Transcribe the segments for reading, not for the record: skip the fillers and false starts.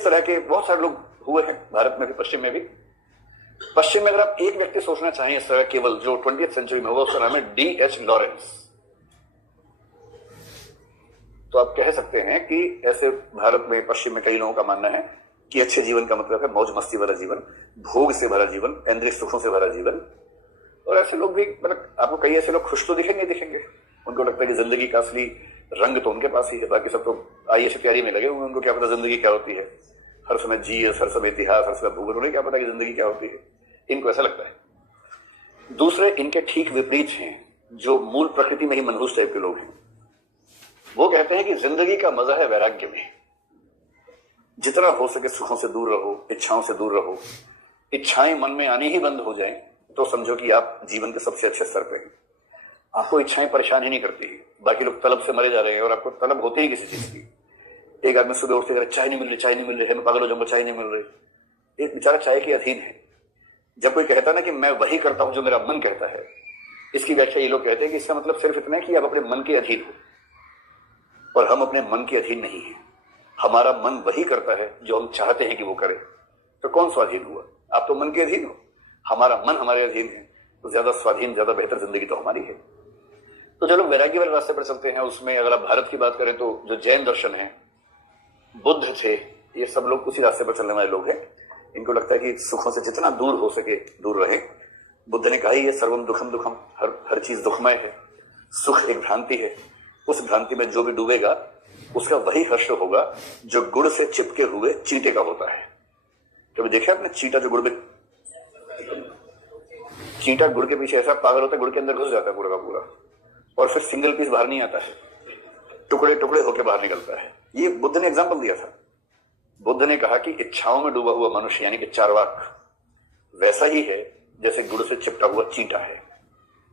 इस तरह के बहुत सारे लोग हुए हैं भारत में भी, पश्चिम में भी। पश्चिम में अगर आप एक व्यक्ति सोचना चाहें इस तरह केवल, जो 20वीं सेंचुरी में होगा, उसका नाम है D.H. लॉरेंस। तो आप कह सकते हैं कि ऐसे भारत में, पश्चिम में कई लोगों का मानना है कि अच्छे जीवन का मतलब है मौज मस्ती वाला जीवन, भोग से भरा जीवन, इंद्रिय सुखों से भरा जीवन। और ऐसे लोग भी, मतलब आपको कई ऐसे लोग खुश तो दिखेंगे, उनको लगता है कि जिंदगी का असली रंग तो उनके पास ही है, बाकी सब तो आईएएस की तैयारी में लगे हुए, उनको क्या पता जिंदगी क्या होती है, हर समय जीएस, हर समय इतिहास, हर समय भूगोल, उन्हें क्या पता कि जिंदगी क्या होती है, इनको ऐसा लगता है। दूसरे इनके ठीक विपरीत हैं, जो मूल प्रकृति में ही मनहूस टाइप के लोग हैं। वो कहते हैं कि जिंदगी का मजा है वैराग्य में, जितना हो सके सुखों से दूर रहो, इच्छाओं से दूर रहो। इच्छाएं मन में आनी ही बंद हो जाएं तो समझो कि आप जीवन के सबसे अच्छे स्तर पे हैं। आपको इच्छाएं परेशान ही नहीं करती। बाकी लोग तलब से मरे जा रहे हैं और आपको तलब होती ही किसी चीज की। एक आदमी सुबह उठते चाय नहीं मिल रही है, मैं पागल हो जाऊंगा, चाय नहीं मिल रही। एक बेचारा चाय के अधीन है। जब कोई कहता ना कि मैं वही करता हूं जो मेरा मन कहता है, इसकी व्याख्या ये लोग कहते हैं कि इसका मतलब सिर्फ इतना है कि आप अपने मन के अधीन हो। और हम अपने मन के अधीन नहीं है। हमारा मन वही करता है जो हम चाहते हैं कि वो करे। तो कौन स्वाधीन हुआ? आप तो मन के अधीन हो, हमारा मन हमारे अधीन है। तो ज्यादा स्वाधीन, ज्यादा बेहतर जिंदगी तो हमारी है। तो जो लोग वैराग्य वाले रास्ते पर चलते हैं, उसमें अगर आप भारत की बात करें तो जो जैन दर्शन है, बुद्ध थे, ये सब लोग उसी रास्ते पर चलने वाले लोग हैं। इनको लगता है कि सुखों से जितना दूर हो सके दूर रहे। बुद्ध ने कहा ये सर्वम दुखम दुखम, हर चीज दुखमय है, सुख एक भ्रांति है। उस भ्रांति में जो भी डूबेगा उसका वही हर्ष होगा जो गुड़ से चिपके हुए चींटे का होता है। कभी देखा आपने चींटा जो गुड़ में, चींटा गुड़ के पीछे ऐसा पागल होता है, गुड़ के अंदर घुस जाता है पूरा का पूरा, और फिर सिंगल पीस बाहर नहीं आता है, टुकड़े टुकड़े होकर बाहर निकलता है। ये बुद्ध ने एग्जाम्पल दिया था। बुद्ध ने कहा कि इच्छाओं में डूबा हुआ मनुष्य यानी कि चार्वाक वैसा ही है जैसे गुड़ से चिपटा हुआ चींटा है,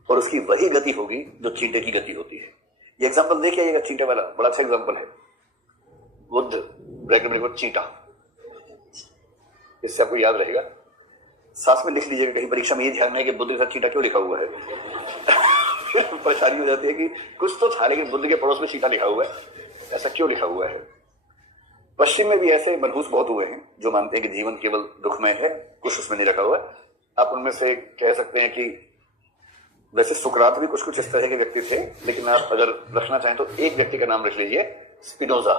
और उसकी वही गति होगी जो चींटे की गति होती है। ये एग्जाम्पल देखिए आइएगा, चींटे वाला बड़ा अच्छा एग्जाम्पल है। बुद्ध ब्रैकेट में चींटा, इससे आपको याद रहेगा। साथ में लिख लीजिएगा, कहीं परीक्षा में ये ध्यान है कि बुद्ध के साथ चींटा क्यों लिखा हुआ है। परेशानी हो जाती है कि कुछ तो था लेकिन बुद्ध के पड़ोस में चींटा लिखा हुआ है, ऐसा क्यों लिखा हुआ है। पश्चिम में भी ऐसे मनहूस बहुत हुए हैं जो मानते हैं कि जीवन केवल दुखमय है, कुछ उसमें नहीं रखा हुआ है। आप उनमें से कह सकते हैं कि वैसे सुकरात भी कुछ कुछ इस तरह के व्यक्ति थे, लेकिन आप अगर रखना चाहें तो एक व्यक्ति का नाम रख लीजिए, स्पिनोजा।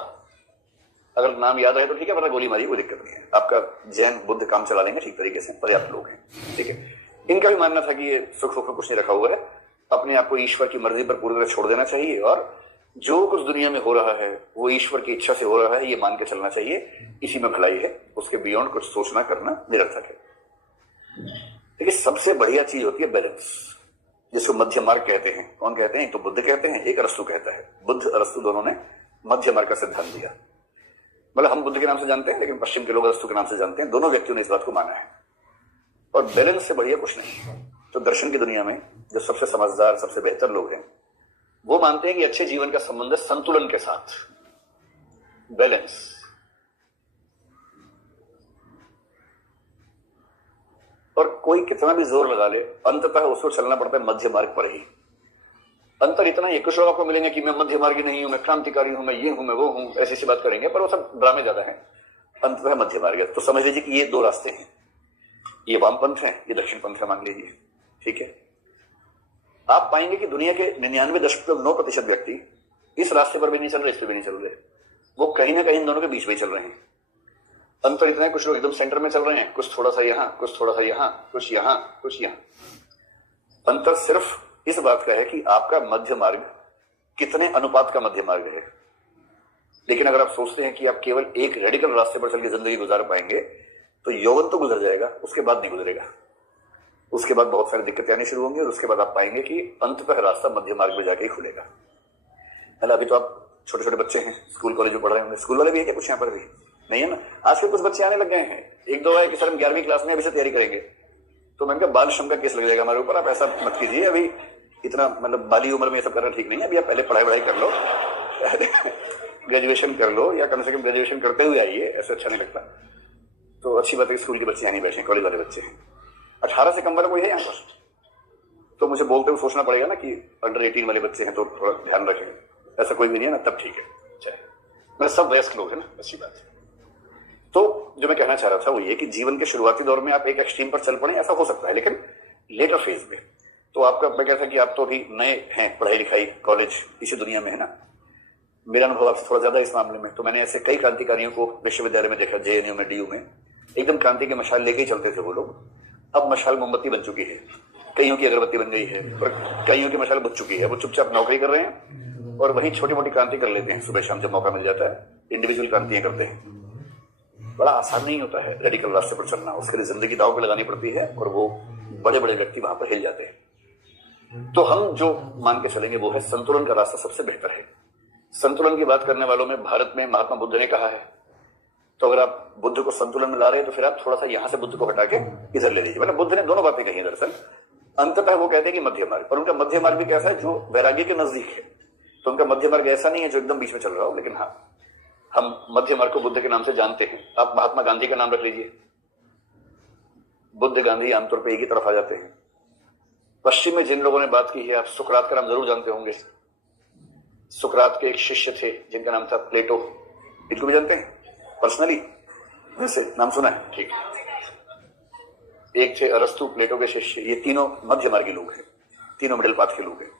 अगर नाम याद रहे तो ठीक है, वरना गोली मारिए, कोई दिक्कत नहीं है। आपका जैन बुद्ध काम चला लेंगे ठीक तरीके से, पर्याप्त लोग हैं, ठीक है। इनका भी मानना था कि ये सुख में कुछ नहीं रखा हुआ है, अपने आप को ईश्वर की मर्जी पर पूरी तरह छोड़ देना चाहिए, और जो कुछ दुनिया में हो रहा है वो ईश्वर की इच्छा से हो रहा है, ये मान के चलना चाहिए, इसी में भलाई है, उसके बियॉन्ड कुछ सोचना करना निरर्थक है। देखिए सबसे बढ़िया चीज होती है बैलेंस, जिसको मध्य मार्ग कहते हैं। कौन कहते हैं? एक तो बुद्ध कहते हैं, एक अरस्तु कहता है। बुद्ध अरस्तु दोनों ने मध्य मार्ग का सिद्धांत दिया। मतलब हम बुद्ध के नाम से जानते हैं, लेकिन पश्चिम के लोग अरस्तु के नाम से जानते हैं। दोनों व्यक्तियों ने इस बात को माना है, और बैलेंस से बढ़िया कुछ नहीं। तो दर्शन की दुनिया में जो सबसे समझदार, सबसे बेहतर लोग हैं, वो मानते हैं कि अच्छे जीवन का संबंध है संतुलन के साथ, बैलेंस। और कोई कितना भी जोर लगा ले, अंततः उसको चलना पड़ता है मध्य मार्ग पर ही। अंतर इतना ही, कुछ लोग आपको मिलेंगे कि मैं मध्य मार्गी नहीं हूं, मैं क्रांतिकारी हूं, मैं ये हूं, मैं वो हूं, ऐसी सी बात करेंगे, पर वो सब ड्रामे ज्यादा है। अंततः मध्य मार्ग है। तो समझ लीजिए कि ये दो रास्ते हैं, ये वामपंथ है, ये दक्षिण पंथ है, मान लीजिए, ठीक है। आप पाएंगे कि दुनिया के 99.9% व्यक्ति इस रास्ते पर भी नहीं चल रहे, इस पर भी नहीं चल रहे, वो कहीं ना कहीं इन दोनों के बीच में ही चल रहे हैं। अंतर इतना है, कुछ लोग एकदम सेंटर में चल रहे हैं, कुछ थोड़ा सा यहां, कुछ थोड़ा सा यहां, कुछ यहां, कुछ यहां। अंतर सिर्फ इस बात का है कि आपका मध्य मार्ग कितने अनुपात का मध्य मार्ग है। लेकिन अगर आप सोचते हैं कि आप केवल एक रेडिकल रास्ते पर चल के जिंदगी गुजार पाएंगे, तो यौवन तो गुजर जाएगा, उसके बाद नहीं गुजरेगा। उसके बाद बहुत सारी दिक्कतें आनी शुरू होंगी, और उसके बाद आप पाएंगे कि अंततः रास्ता मध्य मार्ग में जाके ही खुलेगा। मतलब अभी तो आप छोटे छोटे बच्चे हैं, स्कूल कॉलेज में पढ़ रहे होंगे, स्कूल वाले भी है क्या कुछ यहाँ पर भी? नहीं है ना। आजकल कुछ बच्चे आने लग गए हैं, एक दो है कि सर हम 11वीं क्लास में अभी से तैयारी करेंगे, तो मैंने कहा बाल श्रम का केस लग जाएगा हमारे ऊपर, आप ऐसा मत कीजिए, अभी इतना मतलब बाली उम्र में ये सब करना ठीक नहीं है। अभी आप पहले पढ़ाई वढ़ाई कर लो, ग्रेजुएशन कर लो, या कम से कम ग्रेजुएशन करते हुए आइए, ऐसे अच्छा नहीं लगता। तो अच्छी बात है कि स्कूल के बच्चे यहाँ नहीं बैठे, कॉलेज वाले बच्चे हैं। 18 से कम वाला कोई है यहाँ पर? तो मुझे बोलते हुए सोचना पड़ेगा ना कि अंडर 18 वाले बच्चे हैं तो थोड़ा ध्यान रखें। ऐसा कोई भी नहीं है ना, तब ठीक है। मतलब सब वयस्क लोग हैं ना, अच्छी बात है। तो जो मैं कहना चाह रहा था वो ये कि जीवन के शुरुआती दौर में आप एक एक्सट्रीम पर चल पड़े, ऐसा हो सकता है, लेकिन लेटर फेज में तो आपका, मैं कहता था कि आप तो अभी नए हैं, पढ़ाई लिखाई कॉलेज इसी दुनिया में है ना, मेरा अनुभव आपसे थोड़ा ज्यादा इस मामले में, तो मैंने ऐसे कई क्रांतिकारियों को विश्वविद्यालय में देखा, जेएनयू में, डीयू में, एकदम क्रांति की मशाल लेके ही चलते थे वो लोग। अब मशाल मोमबत्ती बन चुकी है, कईयों की अगरबत्ती बन गई है, और कईयों की मशाल बुझ चुकी है। वो चुपचाप नौकरी कर रहे हैं और वही छोटी मोटी क्रांति कर लेते हैं सुबह शाम जब मौका मिल जाता है, इंडिविजुअल क्रांतियां करते हैं। बड़ा आसान नहीं होता है रेडिकल रास्ते पर चलना, उसके लिए जिंदगी दांव पे लगानी पड़ती है और वो बड़े बड़े व्यक्ति वहां पर हिल जाते हैं। तो हम जो मान के चलेंगे वो है संतुलन का रास्ता सबसे बेहतर है। संतुलन की बात करने वालों में भारत में महात्मा बुद्ध ने कहा है, तो अगर आप बुद्ध को संतुलन में ला रहे हैं तो फिर आप थोड़ा सा यहां से बुद्ध को हटा के इधर ले लीजिए। मतलब बुद्ध ने दोनों बातें कही दरअसल, अंततः वो कहते हैं कि मध्य मार्ग, और उनका मध्य मार्ग भी कैसा है, जो वैराग्य के नजदीक है। तो उनका मध्य मार्ग ऐसा नहीं है जो एकदम बीच में चल रहा हो, लेकिन हाँ, हम मध्य मार्ग को बुद्ध के नाम से जानते हैं। आप महात्मा गांधी का नाम रख लीजिए, बुद्ध गांधी आमतौर पर एक ही तरफ आ जाते हैं। पश्चिम में जिन लोगों ने बात की है, आप सुकरात का नाम जरूर जानते होंगे। सुकरात के एक शिष्य थे जिनका नाम था प्लेटो, इनको भी जानते हैं पर्सनली, वैसे नाम सुना है? ठीक है। एक थे अरस्तु, प्लेटो के शिष्य। ये तीनों मध्य मार्गी लोग हैं, तीनों मिडिल पाथ के लोग हैं।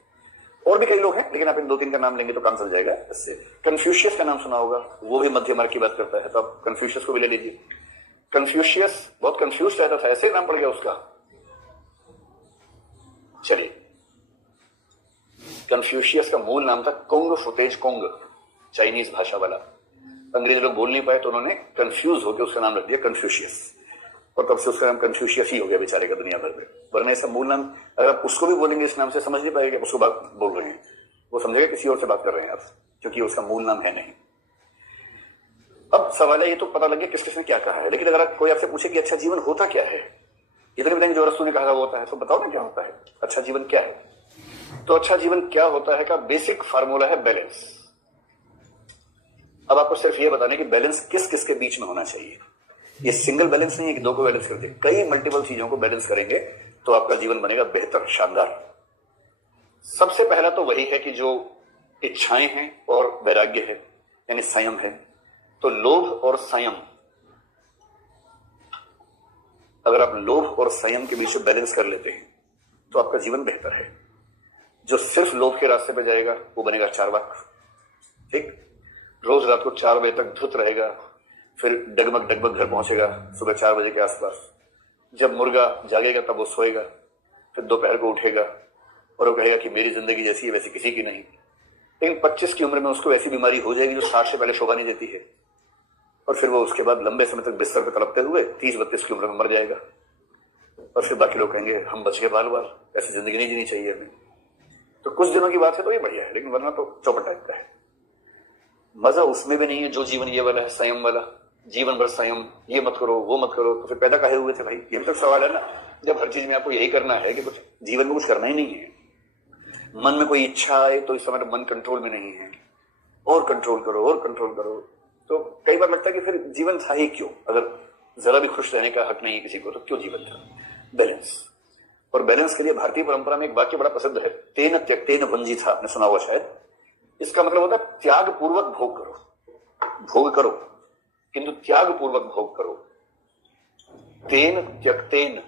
और भी कई लोग हैं, लेकिन आप इन दो तीन का नाम लेंगे तो काम चल जाएगा। इससे कन्फ्यूशियस का नाम सुना होगा, वो भी मध्य मार्ग की बात करता है, तो आप कन्फ्यूशियस को भी ले लीजिए। कन्फ्यूशियस बहुत कंफ्यूज रहता था, ऐसे नाम पड़ गया उसका। चलिए, कन्फ्यूशियस का मूल नाम था कुंग फुतेज कुंग, चाइनीज भाषा वाला। अंग्रेज लोग बोल नहीं पाए तो उन्होंने कंफ्यूज होकर उसका नाम रख दिया कन्फ्यूशियस, और तब से उसका नाम कन्फ्यूशियस ही हो गया बेचारे का दुनिया भर में। वरना ऐसा मूल नाम अगर आप उसको भी बोलेंगे इस नाम से, समझ नहीं पाएगा उसको बात बोल रहे हैं, वो समझेगा किसी और से बात कर रहे हैं आप, क्योंकि उसका मूल नाम है नहीं। अब सवाल है, ये तो पता लग गया किस किसने क्या कहा है, लेकिन अगर कोई आपसे पूछे कि अच्छा जीवन होता क्या है, इतने बताएंगे जो अरस्तु ने कहा वो होता है, तो बताओ ना क्या होता है, अच्छा जीवन क्या है। तो अच्छा जीवन क्या होता है का बेसिक फार्मूला है बैलेंस। अब आपको सिर्फ ये बताने कि बैलेंस किस किस के बीच में होना चाहिए। ये सिंगल बैलेंस नहीं है कि दो को बैलेंस कर दे, कई मल्टीपल चीजों को बैलेंस करेंगे तो आपका जीवन बनेगा बेहतर, शानदार। सबसे पहला तो वही है कि जो इच्छाएं हैं और वैराग्य है, यानी संयम है। तो लोभ और संयम, अगर आप लोभ और संयम के बीच में बैलेंस कर लेते हैं तो आपका जीवन बेहतर है। जो सिर्फ लोभ के रास्ते पे जाएगा वो बनेगा चार्वाक, ठीक, रोज रात को 4 बजे तक धुत रहेगा, फिर डगमग डगमग घर पहुंचेगा सुबह 4 बजे के आसपास। जब मुर्गा जागेगा तब वो सोएगा, फिर दोपहर को उठेगा और वो कहेगा कि मेरी जिंदगी जैसी है वैसी किसी की नहीं। लेकिन 25 की उम्र में उसको ऐसी बीमारी हो जाएगी जो 60 से पहले शोभा नहीं देती है, और फिर वो उसके बाद लंबे समय तक बिस्तर पर तड़पते हुए 30-32 की उम्र में मर जाएगा। और फिर बाकी लोग कहेंगे हम बच गए बाल बाल, ऐसी जिंदगी नहीं जीनी चाहिए हमें। तो कुछ दिनों की बात है तो ये बढ़िया है, लेकिन वरना तो चौपट टाइप का है। मजा उसमें भी नहीं है जो जीवन ये वाला है, संयम वाला, जीवन भर संयम, ये मत करो वो मत करो। तो फिर पैदा काहे हुए थे भाई, ये तो सवाल है ना, जब हर चीज में आपको यही करना है कि कुछ जीवन में कुछ करना ही नहीं है। मन में कोई इच्छा आए तो इस समय मन कंट्रोल में नहीं है, और कंट्रोल करो और कंट्रोल करो। तो कई बार लगता है कि फिर जीवन था ही क्यों, अगर जरा भी खुश रहने का हक नहीं है किसी को तो क्यों जीवन था। बैलेंस, और बैलेंस के लिए भारतीय परंपरा में एक वाक्य बड़ा प्रसिद्ध है, तेन त्यक्तेन भुंजीथा, आपने सुना हुआ शायद। इसका मतलब होता है त्याग पूर्वक भोग करो, भोग करो किंतु त्याग पूर्वक भोग करो। तेन त्यक्तेन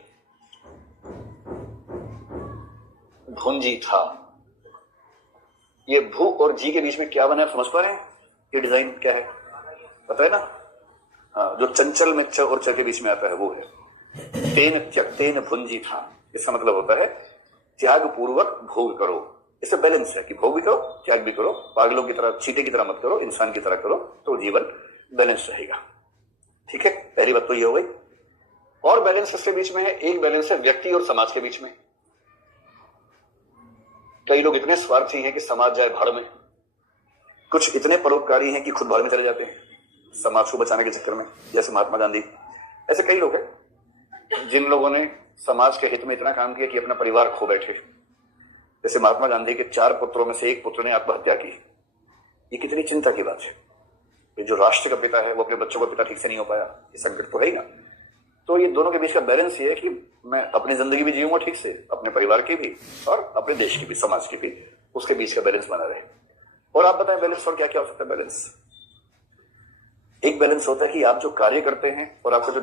भुंजीथा, ये भू और जी के बीच में क्या बना है समझ पा रहे हैं? ये डिजाइन क्या है पता है ना? हाँ, जो चंचल में च और च के बीच में आता है वो है तेन त्यक्तेन भुंजीथा। इसका मतलब होता है त्याग पूर्वक भोग करो। इससे बैलेंस है कि भोग भी करो त्याग भी करो, पागलों की तरह चीटे की तरह मत करो, इंसान की तरह करो, तो जीवन बैलेंस रहेगा। ठीक है, पहली बात तो ये हो गई। और बैलेंस इसके बीच में है, एक बैलेंस है व्यक्ति और समाज के बीच में। कई लोग इतने स्वार्थी हैं कि समाज जाए भाड़ में, कुछ इतने परोपकारी हैं कि खुद भाड़ में चले जाते हैं समाज को बचाने के चक्कर में, जैसे महात्मा गांधी। ऐसे कई लोग हैं जिन लोगों ने समाज के हित में इतना काम किया कि अपना परिवार खो बैठे। जैसे महात्मा गांधी के 4 पुत्रों में से एक पुत्र ने आत्महत्या की। ये कितनी चिंता की बात है। ये जो राष्ट्र का पिता है वो अपने बच्चों का पिता ठीक से नहीं हो पाया, ये संकट तो है ही ना। तो ये दोनों के बीच का बैलेंस ये है कि मैं अपनी जिंदगी भी जीऊंगा ठीक से, अपने परिवार की भी और अपने देश की भी, समाज की भी, उसके बीच का बैलेंस बना रहे। और आप बताएं बैलेंस और क्या क्या हो सकता है बैलेंस? एक बैलेंस होता है कि आप जो कार्य करते हैं और आपका जो